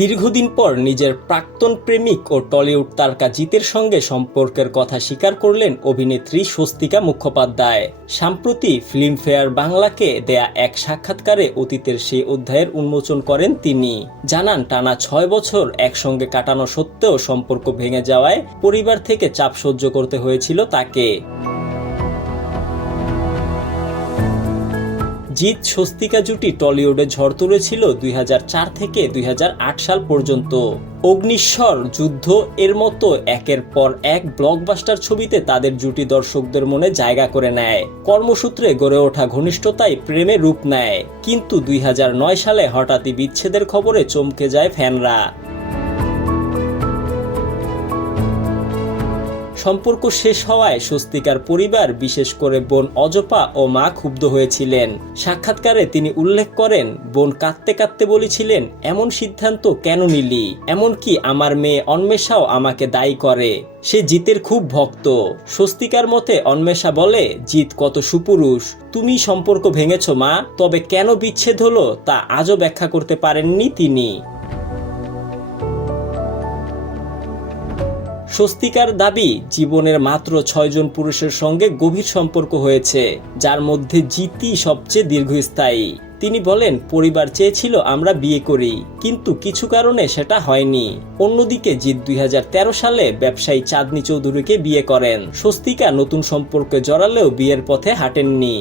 দীর্ঘদিন পর নিজের প্রাক্তন প্রেমিক ও টলিউড তারকা জিতের সঙ্গে সম্পর্কের কথা স্বীকার করলেন অভিনেত্রী স্বস্তিকা মুখোপাধ্যায়। সম্প্রতি ফিল্মফেয়ার বাংলাকে দেয়া এক সাক্ষাৎকারে অতীতের সেই অধ্যায়ের উন্মোচন করেন তিনি। জানান, টানা ৬ বছর একসঙ্গে কাটানো সত্ত্বেও সম্পর্ক ভেঙে যাওয়ায় পরিবার থেকে চাপ সহ্য করতে হয়েছিল তাকে। জিৎ স্বস্তিকা জুটি টলিউডে ঝড় তুলেছিল ২০০৪ থেকে ২০০৮ সাল পর্যন্ত। অগ্নিশ্বর, যুদ্ধ এর মতো একের পর এক ব্লকবাস্টার ছবিতে তাদের জুটি দর্শকদের মনে জায়গা করে নেয়। কর্মসূত্রে গড়ে ওঠা ঘনিষ্ঠতাই প্রেমে রূপ নেয়, কিন্তু ২০০৯ সালে হঠাৎই বিচ্ছেদের খবরে চমকে যায় ফ্যানরা। সম্পর্ক শেষ হওয়ায় স্বস্তিকার পরিবার, বিশেষ করে বোন অজপা ও মা ক্ষুব্ধ হয়েছিলেন। সাক্ষাৎকারে তিনি উল্লেখ করেন, বোন কাঁদতে কাঁদতে বলেছিলেন, এমন সিদ্ধান্ত কেন নিলি? এমনকি আমার মেয়ে অন্মেষাও আমাকে দায়ী করে। সে জিতের খুব ভক্ত। স্বস্তিকার মতে অন্মেষা বলে, জিত কত সুপুরুষ, তুমি সম্পর্ক ভেঙেছ মা, তবে কেন বিচ্ছেদ হলো তা আজও ব্যাখ্যা করতে পারেননি তিনি। স্বস্তিকার দাবি, জীবনের মাত্র ৬ জন পুরুষের সঙ্গে গভীর সম্পর্ক হয়েছে, যার মধ্যে জিতই সবচেয়ে দীর্ঘস্থায়ী। তিনি বলেন, পরিবার চেয়েছিল আমরা বিয়ে করি, কিন্তু কিছু কারণে সেটা হয়নি। অন্যদিকে জিৎ ২০১৩ সালে ব্যবসায়ী চাঁদনী চৌধুরীকে বিয়ে করেন। স্বস্তিকা নতুন সম্পর্কে জড়ালেও বিয়ের পথে হাঁটেননি।